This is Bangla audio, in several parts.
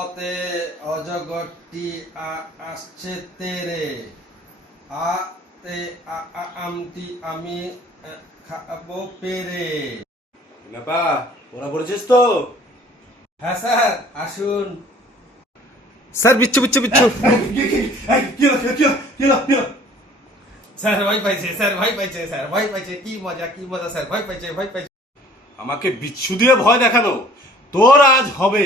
অতে অজগরটি আসছে তেরে, আতে আমটি আমি খাবো পেরে। নেপা ওরা পড়েছিস তো? হ্যাঁ স্যার, আসুন। স্যার বিচ্ছু বিচ্ছু বিচ্ছু। স্যার ভয় পাইছে, স্যার ভয় পাইছে, স্যার ভয় পাইছে। কি মজা কি মজা, স্যার ভয় পাইছে ভয় পাইছে। আমাকে বিচ্ছু দিয়ে ভয় দেখানো তোর আজ হবে।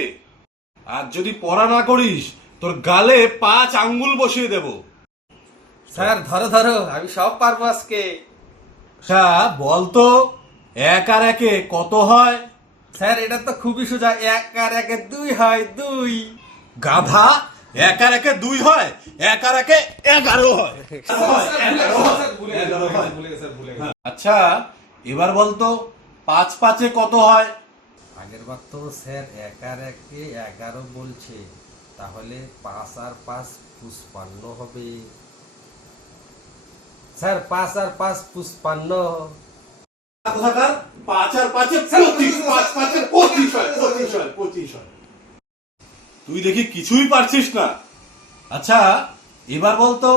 আজ যদি পড়া না করিস তোর গালে 5 আঙ্গুল বসিয়ে দেব। স্যার ধরো ধরো, আমি সব পারবো আজকে। বলতো 1 আর 1 কত হয়? স্যার এটা তো খুবই সোজা, 1 আর 1 2 হয়, 2। গাধা, 1 আর 1 2 হয়, 1 আর 1 11 হয়। আচ্ছা এবার বলতো 5 5 কত হয়? আগের বার তো স্যার 1 আর 1 11 বলছে, তাহলে 5 আর 5 55 হবে। স্যার 5 আর 5 55। 5 আর 5 25, 5 5 25 হয়, 25 হয়। তুই দেখি কিছুই পারছিস না। আচ্ছা এবার বলতো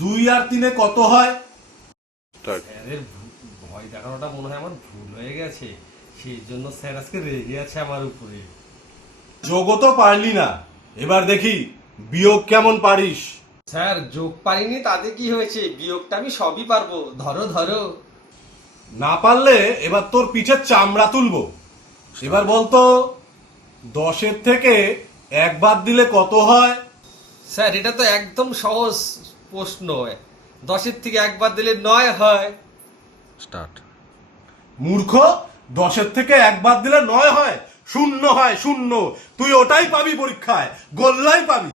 2 আর 3 কত হয়? স্যারের ভয় দেখানোটা মনে হয় আমার ভুল হয়ে গেছে, সেই জন্য স্যার আজকে রেগে আছে আমার উপরে। যোগও তো পারলি না, এবার দেখি বিয়োগ কেমন পারিস। স্যার যোগ পারিনি তাতে কি হয়েছে, বিয়োগটা আমি সবই পারবো। ধরো ধরো। না পারলে এবার তোর পিঠের চামড়া তুলবো। এবার বলতো 10 এর থেকে 1 বাদ দিলে কত হয়? স্যার এটা তো একদম সহজ প্রশ্ন। 10-এর থেকে 1 বাদ দিলে 9 হয়। মূর্খ, 10 এর থেকে 1 বাদ দিলে 9 হয়? 0 হয়, 0। তুই ওটাই পাবি পরীক্ষায়, গোল্লাই পাবি।